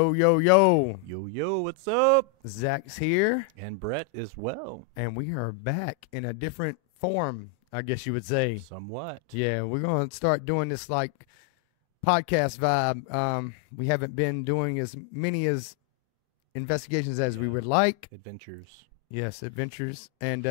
Yo, yo, yo. Yo, yo, what's up? Zach's here, And Brett as well. and we are back in a different form, I guess you would say. Somewhat. Yeah, we're going to start doing this like podcast vibe. We haven't been doing as many as investigations as we would like. Adventures. Yes, adventures, and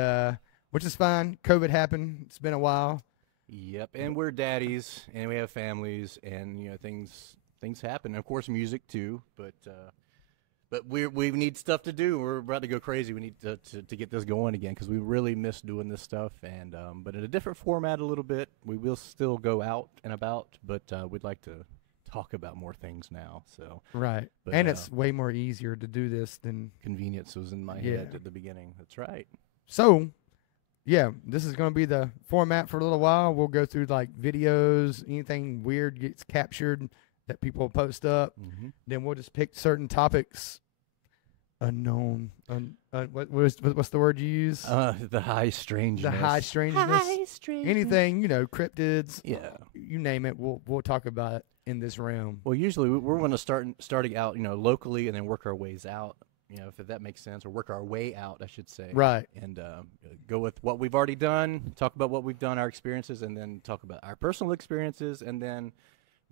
which is fine. COVID happened. It's been a while. Yep. And we're daddies, and we have families, and things happen. And of course, music too. But we need stuff to do. We're about to go crazy. We need to get this going again because we really miss doing this stuff. And but in a different format, a little bit. We will still go out and about, but we'd like to talk about more things now. So Right, but, and it's way more easier to do this than convenience was in my head at the beginning. That's right. so. Yeah, this is going to be the format for a little while. We'll go through like videos, anything weird gets captured that people post up. Mm-hmm. Then we'll just pick certain topics. Unknown. What's the word you use? The high strangeness. The high strangeness. Anything, cryptids. Yeah. You name it. We'll talk about it in this realm. Well, usually we're going to starting out, locally, and then work our ways out. If that makes sense, or work our way out, I should say. Right. And go with what we've already done, talk about what we've done, our experiences, and then talk about our personal experiences, and then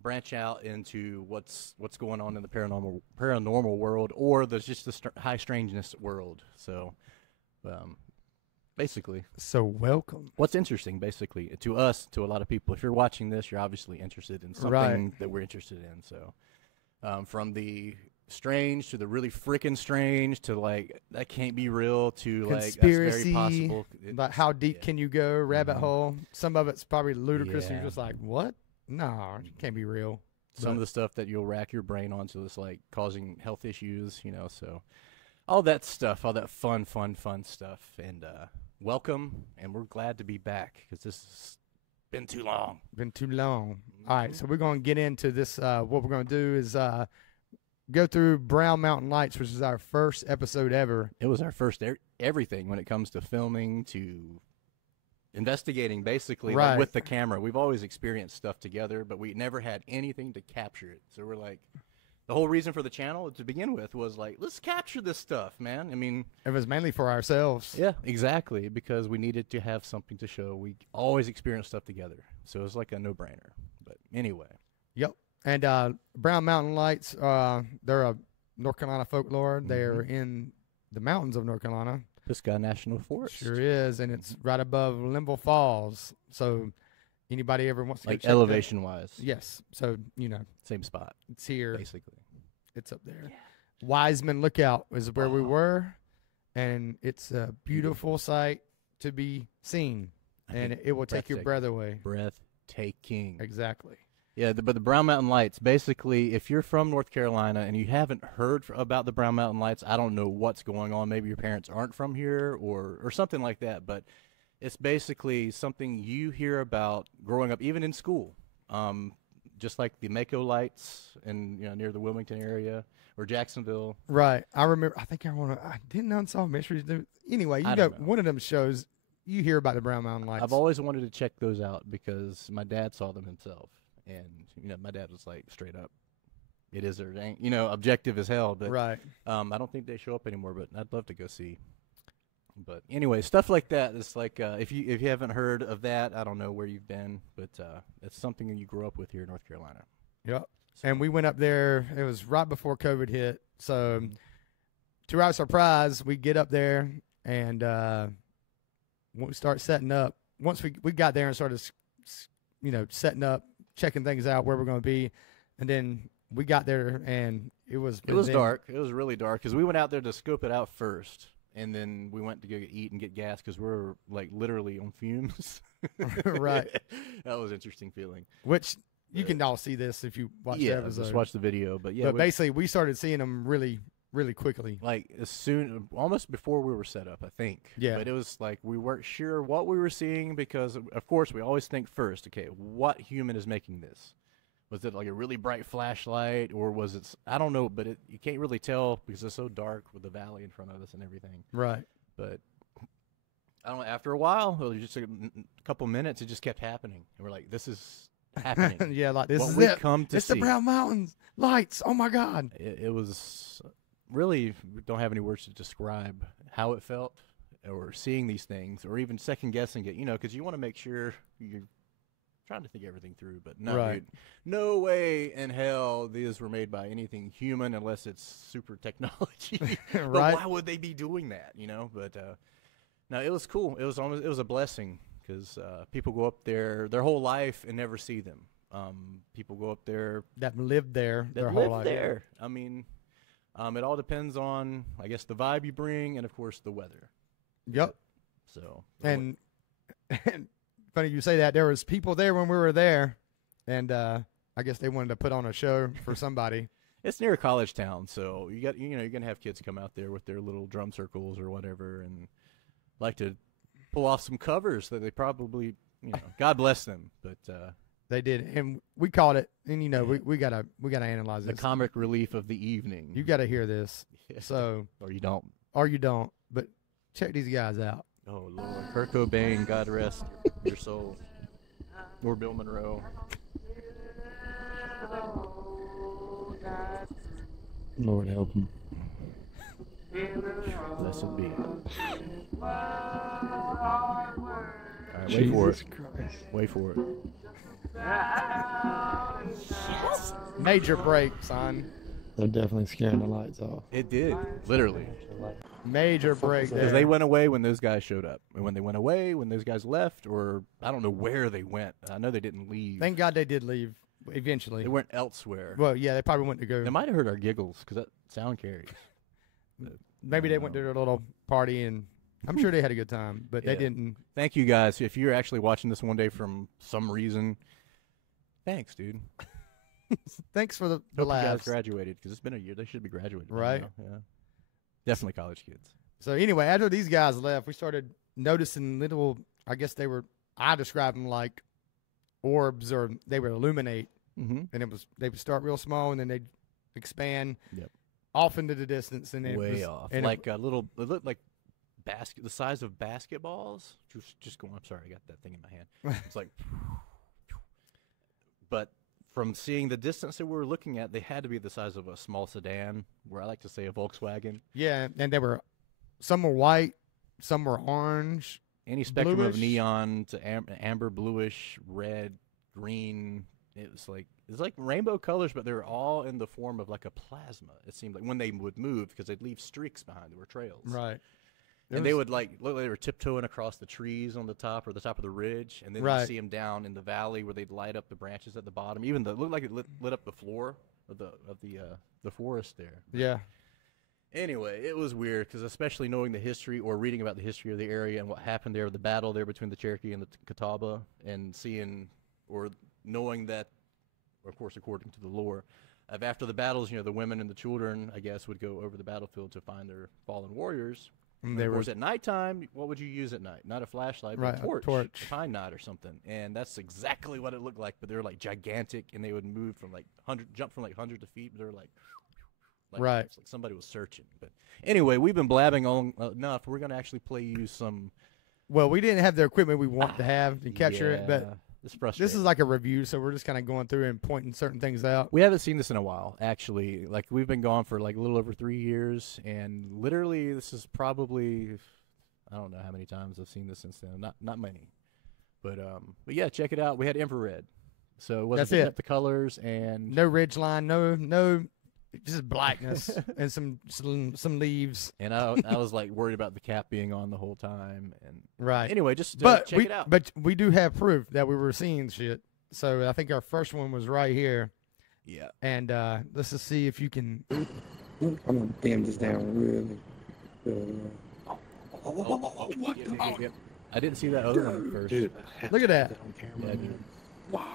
branch out into what's going on in the paranormal world, or just the high strangeness world. So, basically. So welcome. What's interesting, basically, to us, to a lot of people, if you're watching this, you're obviously interested in something that we're interested in. So, from the strange to the really freaking strange to like that can't be real to conspiracy, like that's very possible. But how deep can you go? Rabbit hole. Some of it's probably ludicrous. And Yeah. you're just like, what? No, it can't be real. Some of the stuff that you'll rack your brain on, so it's like causing health issues, so all that stuff, all that fun stuff. And welcome, and we're glad to be back because this has been too long. All right, so we're going to get into this. What we're going to do is go through Brown Mountain Lights, which is our first episode ever. It was our first everything when it comes to filming, to investigating, basically, right. Like with the camera. We've always experienced stuff together, but we never had anything to capture it. So we're like, the whole reason for the channel to begin with was like, let's capture this stuff, man. I mean, it was mainly for ourselves. Yeah, exactly, because we needed to have something to show. We always experienced stuff together, so it was like a no-brainer. But anyway. Yep. And Brown Mountain Lights, they're a North Carolina folklore. Mm-hmm. They're in the mountains of North Carolina. Pisgah National Forest. Sure is, and it's right above Linville Falls. So anybody ever wants to like go check elevation-wise. Yes. So, same spot. It's here. Basically. It's up there. Yeah. Wiseman Lookout is where we were, and it's a beautiful sight to be seen, and it will take your breath away. Breathtaking. Exactly. Yeah, but the Brown Mountain Lights, basically, if you're from North Carolina and you haven't heard about the Brown Mountain Lights, I don't know what's going on. Maybe your parents aren't from here or something like that, but it's basically something you hear about growing up, even in school, just like the Mako Lights and near the Wilmington area or Jacksonville. Right. I remember. I think I didn't Unsolved Mysteries. Anyway, one of them shows you hear about the Brown Mountain Lights. I've always wanted to check those out because my dad saw them himself. And, my dad was like, straight up, it is or it ain't, objective as hell. But right. I don't think they show up anymore, but I'd love to go see. But anyway, stuff like that. It's like if you haven't heard of that, I don't know where you've been, but it's something that you grew up with here in North Carolina. Yep. So. And we went up there. It was right before COVID hit. So to our surprise, we get up there and we start setting up. Once we got there and started, setting up, checking things out where we're going to be, and then we got there and it was dark. It was really dark because we went out there to scope it out first, and then we went to go eat and get gas because we were like literally on fumes. Right. That was an interesting feeling. Which you can all see this if you watch the episode. Just watch the video. But basically we started seeing them really, really quickly. Like almost before we were set up, I think. Yeah. But it was like we weren't sure what we were seeing because, of course, we always think first, okay, what human is making this? Was it like a really bright flashlight, or was it, I don't know, but you can't really tell because it's so dark with the valley in front of us and everything. Right. But I don't know, after a while, or just a couple minutes, it just kept happening. And we're like, this is happening. Yeah, like this what is we it. come to It's see. the Brown Mountains lights. Oh my God. It was really, we don't have any words to describe how it felt, or seeing these things, or even second guessing it. Because you want to make sure you're trying to think everything through. But no, Right. dude, no way in hell these were made by anything human unless it's super technology. But Right. why would they be doing that? But no, it was cool. It was a blessing, because people go up there their whole life and never see them. People go up there That lived there that their whole live life. there. I mean, it all depends on, I guess, the vibe you bring, and of course the weather. Yep. So And funny you say that. There was people there when we were there, and I guess they wanted to put on a show for somebody. it's near a college town, so you're gonna have kids come out there with their little drum circles or whatever, and like to pull off some covers that they probably, God bless them, but They did, and we caught it. And we gotta analyze the this. comic relief of the evening. You gotta hear this. Yeah. So or you don't. or you don't. But check these guys out. Oh Lord, Kurt Cobain, God rest your soul, or Bill Monroe. Lord help him. Blessed be. All right, wait Jesus for it. Christ. Wait for it. Major break, son. They're definitely scaring the lights off. It did, literally. Major break there. Because they went away when those guys showed up. And when they went away, when those guys left, or I don't know where they went. I know they didn't leave. Thank God they did leave eventually. They went elsewhere. Well, yeah, they probably went to go. They might have heard our giggles, because that sound carries. Maybe they went to their little party, and I'm sure they had a good time, but Yeah. they didn't. Thank you guys. If you're actually watching this one day from some reason, thanks, dude. Thanks for the Hope you guys laughs. graduated, because it's been a year. They should be graduated. by Right. now, Yeah. Definitely college kids. So anyway, after these guys left, we started noticing little. I guess I described them like orbs, or they would illuminate, Mm-hmm. and they would start real small, and then they'd expand Yep. off into the distance, and it Way was, off. and Like a little, it looked like the size of basketballs. Just going, I'm sorry, I got that thing in my hand. It's like, but from seeing the distance that we were looking at, they had to be the size of a small sedan, where I like to say a Volkswagen. yeah, and they were some were white, some were orange. Any spectrum Bluish? of neon to amber, bluish, red, green. It's like rainbow colors, but they're all in the form of like a plasma. It seemed like when they would move, because they'd leave streaks behind. There were trails. Right. And they would like look like they were tiptoeing across the trees on the top, or the top of the ridge, and then Right. you'd see them down in the valley where they'd light up the branches at the bottom. Even it looked like it lit up the floor of the forest there. Yeah. Anyway, it was weird, because especially knowing the history, or reading about the history of the area and what happened there, the battle there between the Cherokee and the Catawba, and seeing or knowing that, of course, according to the lore, of after the battles, the women and the children, I guess, would go over the battlefield to find their fallen warriors. And Of course, at nighttime, what would you use at night? Not a flashlight, Right, but a a torch, torch. a pine knot or something. And that's exactly what it looked like. But they were like gigantic, and they would move from jump from like hundreds of feet. But they're like Right. It's like somebody was searching. But anyway, we've been blabbing on enough. We're gonna actually play you some. Well, we didn't have the equipment we want to have to capture it, but it's frustrating. this is like a review, so we're just kind of going through and pointing certain things out. We haven't seen this in a while, actually. Like, we've been gone for like a little over 3 years, and literally this is probably, I don't know how many times I've seen this since then. Not many, but yeah, check it out. We had infrared, so it wasn't That's picking it. up the colors, and No ridge line, no, just blackness and some leaves. and I was like worried about the cap being on the whole time. And Right. anyway, just But check it out. But we do have proof that we were seeing shit. So I think our first one was right here, yeah, and let's just see if you can. I'm gonna dim this down really. Yep. I didn't see that other one at first. Dude, Look at that. Yeah, dude.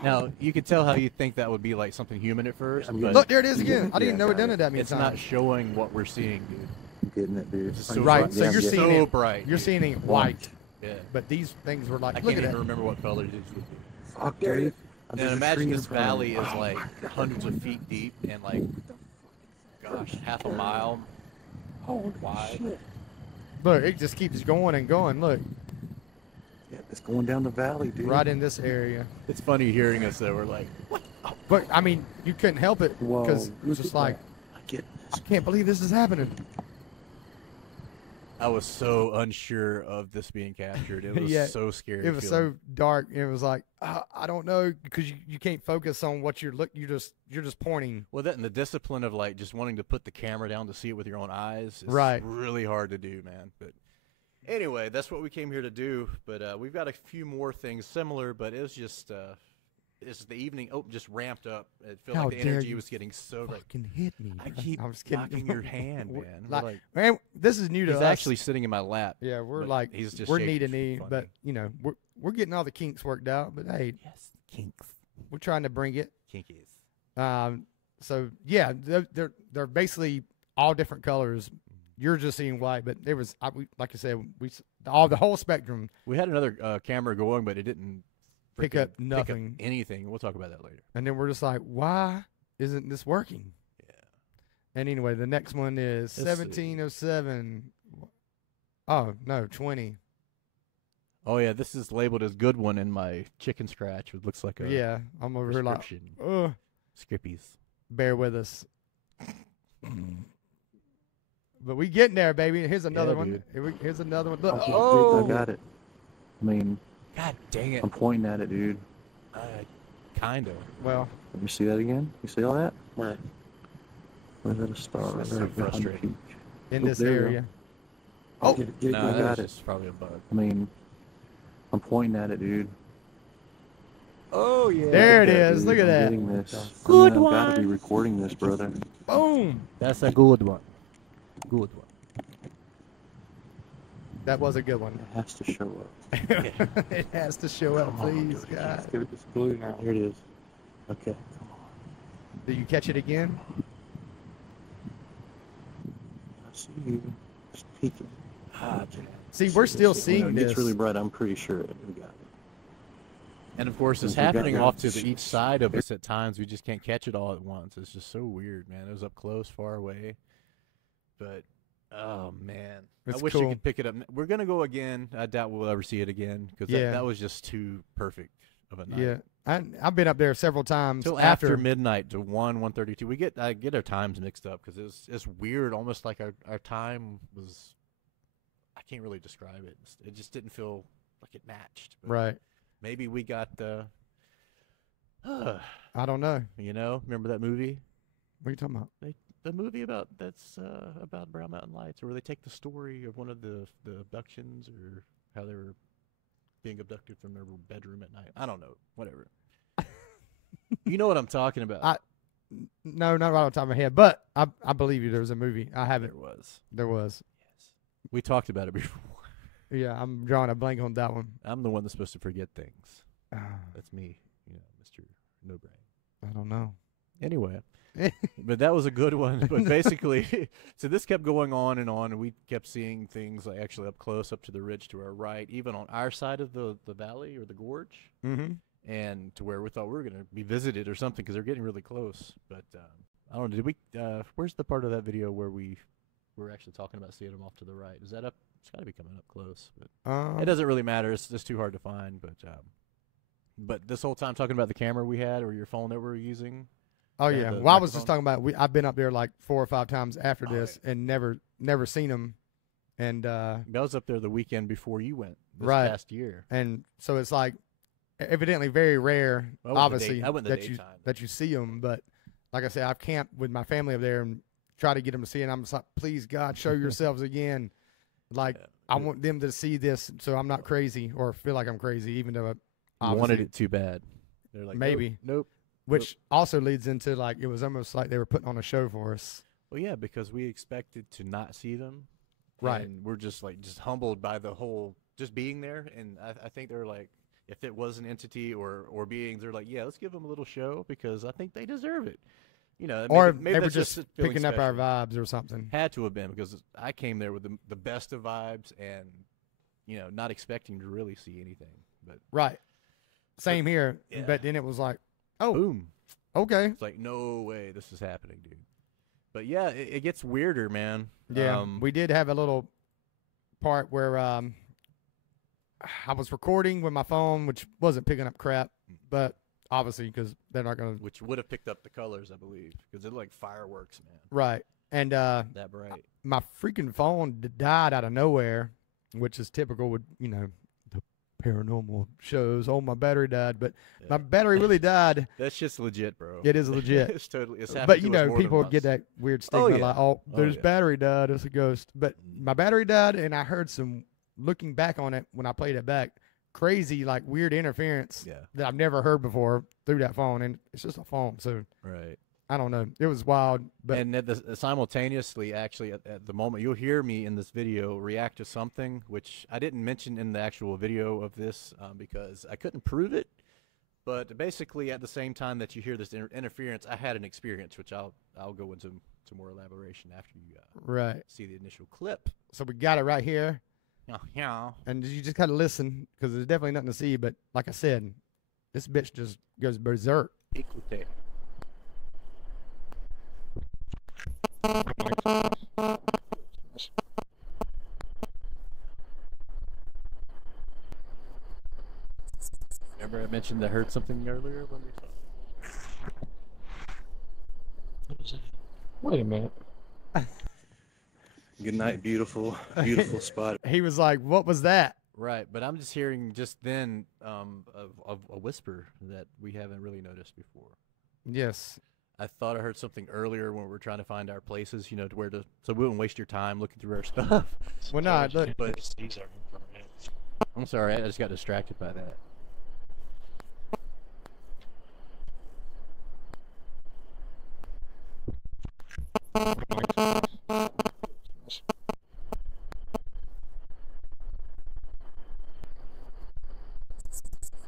Now you could tell how you think that would be like something human at first, but Look, there it is again. I didn't know it done it that many it's times. not showing what we're seeing, dude. I'm getting it, dude. It's so Right, bright. so you're It's seeing so it- bright. You're dude. seeing it white, Yeah. but these things were like. I Look can't at even that. remember what color these would be. Fuck, dude. And imagine this valley is like hundreds of feet deep and like, gosh, half a mile wide. Look, it just keeps going and going. Look. Yeah, it's going down the valley, dude. right in this area. It's funny hearing us though. We're like, But I mean, you couldn't help it Whoa, because it was look just at like, that. I get I can't believe this is happening. I was so unsure of this being captured. It was Yeah, so scary. It was so dark. It was like I don't know because you can't focus on what you're you're just pointing. Well, that and the discipline of like just wanting to put the camera down to see it with your own eyes is Right. really hard to do, man. But anyway, that's what we came here to do. But we've got a few more things similar, but it was just it's the evening. Oh, just ramped up. It felt How like the dare energy you was getting so great. Fucking hit me. I bro. keep I'm just kidding. knocking your hand, We're man. Like, man, this is new to he's us. actually sitting in my lap. Yeah, we're but like he's just we're shaking knee to for knee, funny. but you know we're getting all the kinks worked out. But hey, Yes, kinks, we're trying to bring it. kinkies. So yeah, they're basically all different colors. You're just seeing white, but there was like I said, the whole spectrum. We had another camera going, but it didn't Pick freaking up nothing. anything. We'll talk about that later. And then we're just like, why isn't this working? Yeah. And anyway, the next one is Let's see. 1707. Oh no, 20. Oh yeah, this is labeled as good one in my chicken scratch. It looks like a Yeah, I'm over here like, prescription. ugh. Skippies. Bear with us. But we getting there, baby. Here's another Yeah, one. dude. Here's another one. Look. Okay, Oh, I got it. I mean, God dang it. I'm pointing at it, dude. Kind of. well, Let me see that again. You see all that? Where? Where's that a star? That's Right so there behind the frustrating. peak. in Oh, this there you go. area. Oh, get it, No, I got that's it. just probably a bug. I mean, I'm pointing at it, dude. Oh yeah. There it Look at is. dude. Look at I'm that. getting this. Good I mean, I've got to be one. recording this, brother. Boom. That's a good one. Good one. That was a good one. It has to show up. It has to show up, please, God. Dude, it's blue now. Here it is. Okay. Do you catch it again? I see you. It's peeking. Ah, man. See, we're still When seeing it this. gets really bright, I'm pretty sure we got it. And of course, it's We got happening that. off to each side of us at times. We just can't catch it all at once. It's just so weird, man. It was up close, far away. But, oh, man. It's I wish cool. you could pick it up. We're going to go again. I doubt we'll ever see it again because Yeah. that was just too perfect of a night. Yeah, I've been up there several times. Till after midnight to 1:32. I get our times mixed up because it's weird, almost like our time was. I can't really describe it. It just didn't feel like it matched. But Right. maybe we got the. I don't know. Remember that movie? What are you talking about? The movie about Brown Mountain Lights, where they take the story of one of the abductions or how they were being abducted from their bedroom at night. I don't know. Whatever. You know what I'm talking about. No, not right on top of my head, but I believe you. There was a movie. I have it. There was. Yes. We talked about it before. Yeah, I'm drawing a blank on that one. I'm the one that's supposed to forget things. I That's me, Mr. No Brain. don't know. Anyway, but that was a good one. But basically, so this kept going on, and we kept seeing things like actually up close, up to the ridge to our right, even on our side of the valley or the gorge, Mm-hmm. and to where we thought we were going to be visited or something because they're getting really close. But I don't know. Did we? Where's the part of that video where we were actually talking about seeing them off to the right? Is that up? It's got to be coming up close, but it doesn't really matter. It's just too hard to find. But this whole time talking about the camera we had or your phone that we were using. Oh Yeah, yeah. the Well, I was just microphone? talking about. I've been up there like 4 or 5 times after Oh, this, and never seen them. And I was up there the weekend before you went this Right. past year. and so it's like evidently very rare, Well, I went the obviously, day- I went the that daytime. you see them. But like I said, I've camped with my family up there and try to get them to see it. And I'm just like, please God, show yourselves again. Like Yeah. I want them to see this, so I'm not crazy or feel like I'm crazy, even though I You wanted obviously- it too bad. They're like, Maybe. Nope. which also leads into like it was almost like they were putting on a show for us. Well, yeah, because we expected to not see them. Right. And we're just humbled by the whole just being there. And I think they're like, if it was an entity or beings, they're like, yeah, let's give them a little show because I think they deserve it. Or maybe they were that's just feeling picking up our special. vibes or something. Had to have been because I came there with the best of vibes and, not expecting to really see anything. But Right. Same here. Yeah. But then it was like, oh, boom. okay. It's like, no way this is happening, dude. But yeah, it gets weirder, man. Yeah. We did have a little part where I was recording with my phone, which wasn't picking up crap, but obviously because they're not gonna. Which would have picked up the colors, I believe, because they're like fireworks, man. Right, and That bright. my freaking phone died out of nowhere, which is typical with the paranormal shows. Oh, my battery died, but my battery really died. That's just legit, bro. It is legit. It's totally. It's happened But to us more than people get once. that weird stigma like, there's yeah. battery died. It's a ghost. But my battery died, and I heard some. Looking back on it, when I played it back, crazy like weird interference that I've never heard before through that phone, and it's just a phone, so Right. I don't know. It was wild, but And simultaneously, actually, at the moment, you'll hear me in this video react to something, which I didn't mention in the actual video of this because I couldn't prove it. But basically, at the same time that you hear this interference, I had an experience, which I'll go into more elaboration after you right. see the initial clip. So we got it right here, Yeah. and you just gotta listen because there's definitely nothing to see. But like I said, this bitch just goes berserk. Écoutez. Remember I mentioned I heard something earlier when we saw. Wait a minute. Good night, beautiful, beautiful spot. He was like, "What was that?" Right, but I'm just hearing just then of a whisper that we haven't really noticed before. Yes. I thought I heard something earlier when we were trying to find our places, to where to, so we wouldn't waste your time looking through our stuff. Well, no, look. But I'm sorry, I just got distracted by that.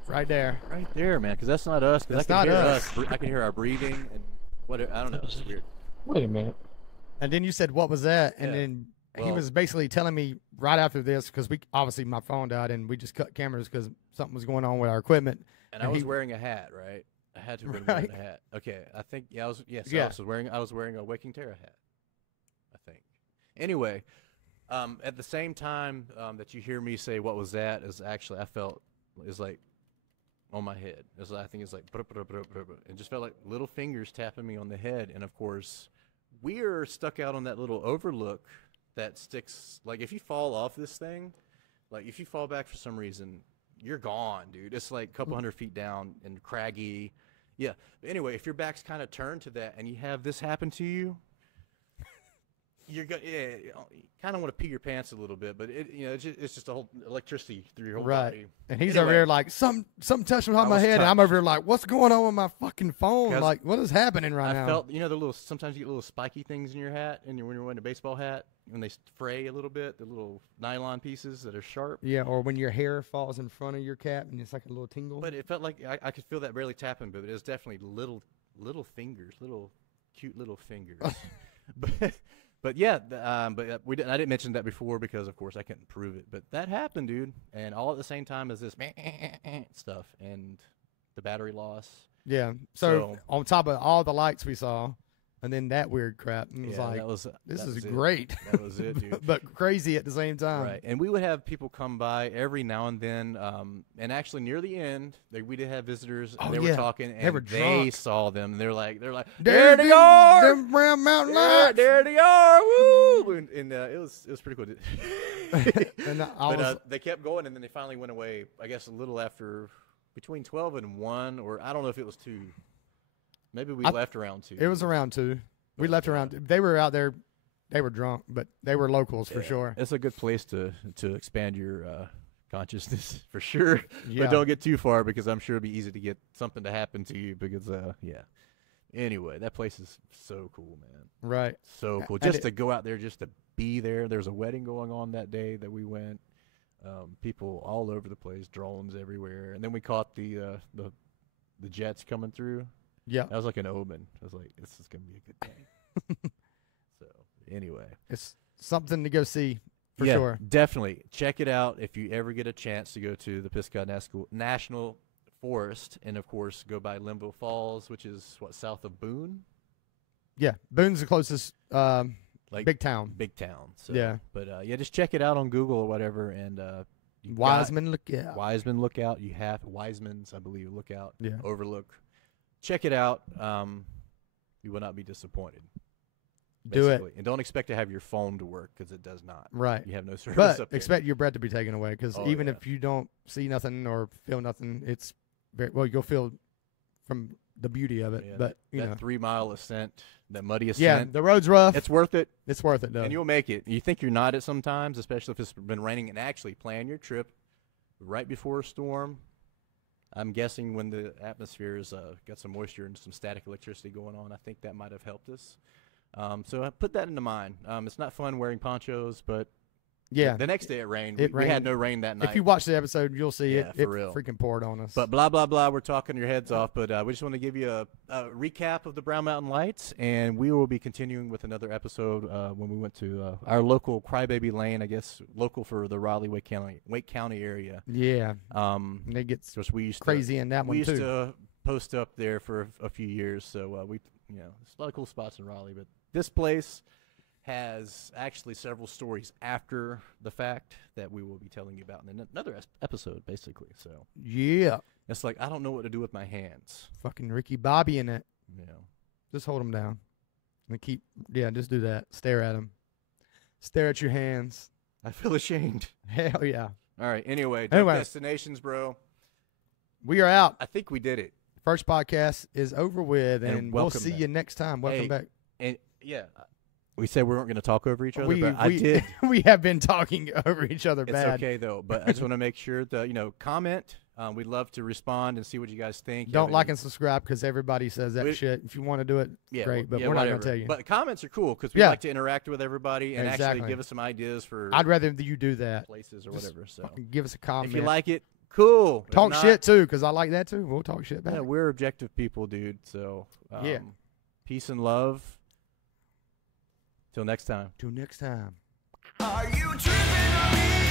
Right there. Right there, man, because that's not us. Because I That's can not hear us. I can hear our breathing and what I don't know. It's weird. Wait a minute. And then you said, "What was that?" And Yeah. then he Well- was basically telling me right after this because we obviously my phone died and we just cut cameras because something was going on with our equipment. And I was wearing a hat, right? I had to have been wearing a hat. Okay, I think I was. Yes, Yeah. I was wearing a Waking Terror hat. I think. Anyway, at the same time that you hear me say what was that is actually I felt is like on my head. I think it's like it just felt like little fingers tapping me on the head. And of course, we're stuck out on that little overlook that sticks. Like if you fall off this thing, like if you fall back for some reason, you're gone, dude. It's like a couple hundred feet down and craggy. Yeah. But anyway, if your back's kind of turned to that and you have this happen to you, you're gonna you kind of want to pee your pants a little bit, but it's just a whole electricity through your whole Right. body. And he's Anyway. over here like, something touched me on my was head. And I'm touched. over here like, what's going on with my fucking phone? 'Cause Like, what is happening right now? I felt, the little, sometimes you get little spiky things in your hat, and when you're wearing a baseball hat, when they fray a little bit, the little nylon pieces that are sharp. Yeah, or when your hair falls in front of your cap and it's like a little tingle. But it felt like I could feel that barely tapping, but it was definitely little fingers, little cute little fingers. But yeah, we didn't. I didn't mention that before because, of course, I couldn't prove it. But that happened, dude, and all at the same time as this stuff and the battery loss. Yeah. So on top of all the lights we saw, and then that weird crap, and it was like, this is great. That was it, dude. But crazy at the same time. Right, and we would have people come by every now and then, and actually near the end, we did have visitors. And Oh, they yeah. were talking, and They were drunk. saw them. And they're like, There there they are, Them Brown Mountain yeah, lights. there they are, woo! And it was pretty cool. And I But was, they kept going, and then they finally went away. I guess a little after, between 12 and 1, or I don't know if it was 2. Maybe we left around 2. it was around 2. We left around. They were out there. They were drunk, but they were locals for sure. It's a good place to expand your consciousness for sure. Yeah. But don't get too far because I'm sure it'll be easy to get something to happen to you because Anyway, that place is so cool, man. Right. So cool. And Just to go out there, just to be there. There's a wedding going on that day that we went. People all over the place, drones everywhere, and then we caught the jets coming through. Yeah. That was like an omen. I was like, this is gonna be a good day. So anyway, It's something to go see for yeah, sure. definitely check it out if you ever get a chance to go to the Pisgah National Forest, and of course go by Limbo Falls, which is south of Boone, Yeah. Boone's the closest like big town. Big town. So, Yeah. but just check it out on Google or whatever, and Wiseman Lookout. Wiseman Lookout. You have Wiseman's, I believe, Lookout. Yeah. Overlook. Check it out. You will not be disappointed. Do it. Basically. And don't expect to have your phone to work because it does not. Right. You have no service But up there. expect your breath to be taken away because Oh, even yeah. if you don't see nothing or feel nothing, it's very well. You'll feel from the beauty of it. Yeah, But you that know, 3-mile ascent, that muddy yeah, ascent. the road's rough. It's worth it. It's worth it though. And you'll make it. You think you're not at sometimes, especially if it's been raining, and actually plan your trip right before a storm. I'm guessing when the atmosphere is got some moisture and some static electricity going on, I think that might have helped us. So I put that into mind. It's not fun wearing ponchos, but yeah. the next day it rained. It We had rained. no rain that night. If you watch the episode, you'll see Yeah, it. It for real. freaking poured on us. But blah, blah, blah, we're talking your heads off. But we just want to give you a recap of the Brown Mountain Lights, and we will be continuing with another episode when we went to our local Crybaby Lane, I guess, local for the Raleigh-Wake County area. yeah, and it gets Because we used crazy in that we one used too. to post up there for a few years, so there's a lot of cool spots in Raleigh, but this place has actually several stories after the fact that we will be telling you about in another episode, basically. So Yeah, it's like I don't know what to do with my hands. fucking Ricky Bobby in it. You know, Just hold them down and just do that. Stare at them. Stare at your hands. I feel ashamed. Hell yeah. All right. Anyway, Anyway. destinations, bro. We are out. I think we did it. First podcast is over with, And and we'll welcome see back. you next time. Welcome Hey, back. And yeah, we said we weren't going to talk over each other, We but I did. we have been talking over each other It's bad. okay though, but I just want to make sure that comment. We'd love to respond and see what you guys think. Don't like and subscribe because everybody says that We- shit. If you want to do it, great, but we're not whatever. going to tell you. But comments are cool because we Yeah. like to interact with everybody and Exactly. actually give us some ideas for I'd rather you do that. places or Just whatever. So Fucking give us a comment. if you like it, cool. If Talk not, shit too, because I like that too. We'll talk shit back. Yeah, we're objective people, dude. So Yeah. peace and love. Till next time. Till next time. Are you tripping on me?